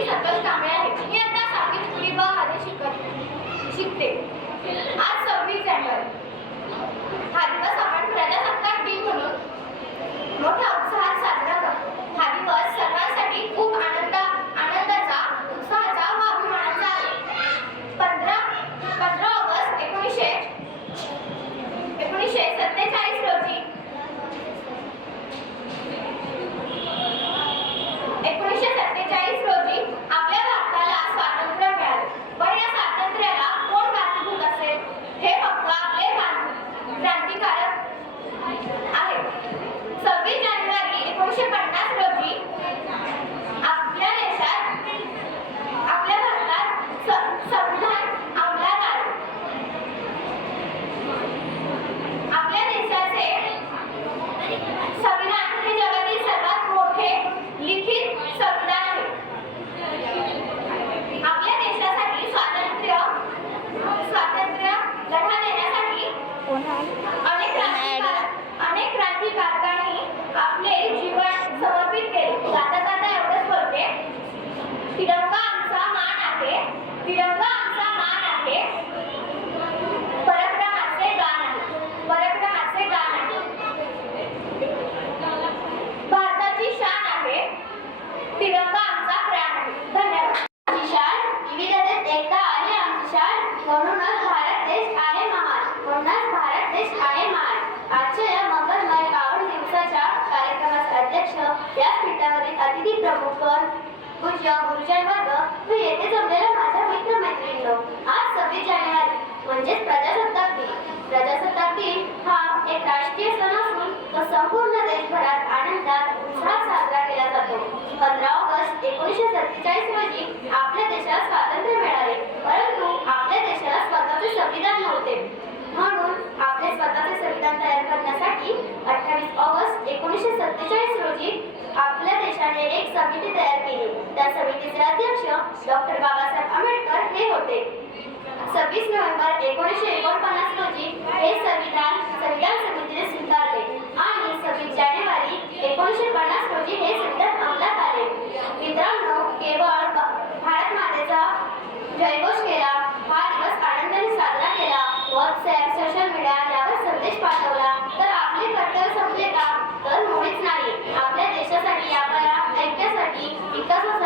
मी सकल कांबळे आहे. मी आता सातवी बा मध्ये शिकत शिकते. आज समर्पित केले. जाता तिरंगा आमचा मान आहे. तिरंगा आमचा मान आहे. परक्रमाचे भारताची शान आहे. तिरंगा आमचा प्राण आहे. धन्यवाद. आमची शान विविधतेत एकता आहे. आमची शान म्हणून संदेश आणि मान आजच्या मंगलमय कावड दिवसाच्या कार्यक्रमाचे अध्यक्ष व्यासपीठावरील अतिथी प्रमुख पूज्य गुरुजन वर्ग व येथे जमलेल्या माझ्या मित्रमैत्रिणींनो. आज सव्वीस जानेवारी म्हणजेच प्रजासत्ताक दिन. प्रजासत्ताक दिन हा एक राष्ट्रीय सण असून तो संपूर्ण देशभरात आनंदात उत्साहात साजरा केला जातो. पंधरा ऑगस्ट एकोणीसशे सत्तेचाळीस रोजी आपल्या देशात समिती तयार केली. त्या समितीचे अध्यक्ष डॉक्टर बाबासाहेब आंबेडकर हे होते. सव्वीस नोव्हेंबर एकोणीसशे एकोणपन्नास रोजी हे संविधान संविधान समितीने स्वीकारले. आणि सव्वीस जानेवारी एकोणीसशे पन्नास रोजी हे संविधान अंमलात आले. मित्रांनो केवळ भारत मातेचा जयघोष केला हा दिवस आनंदाने साजरा केला. WhatsApp social media y casas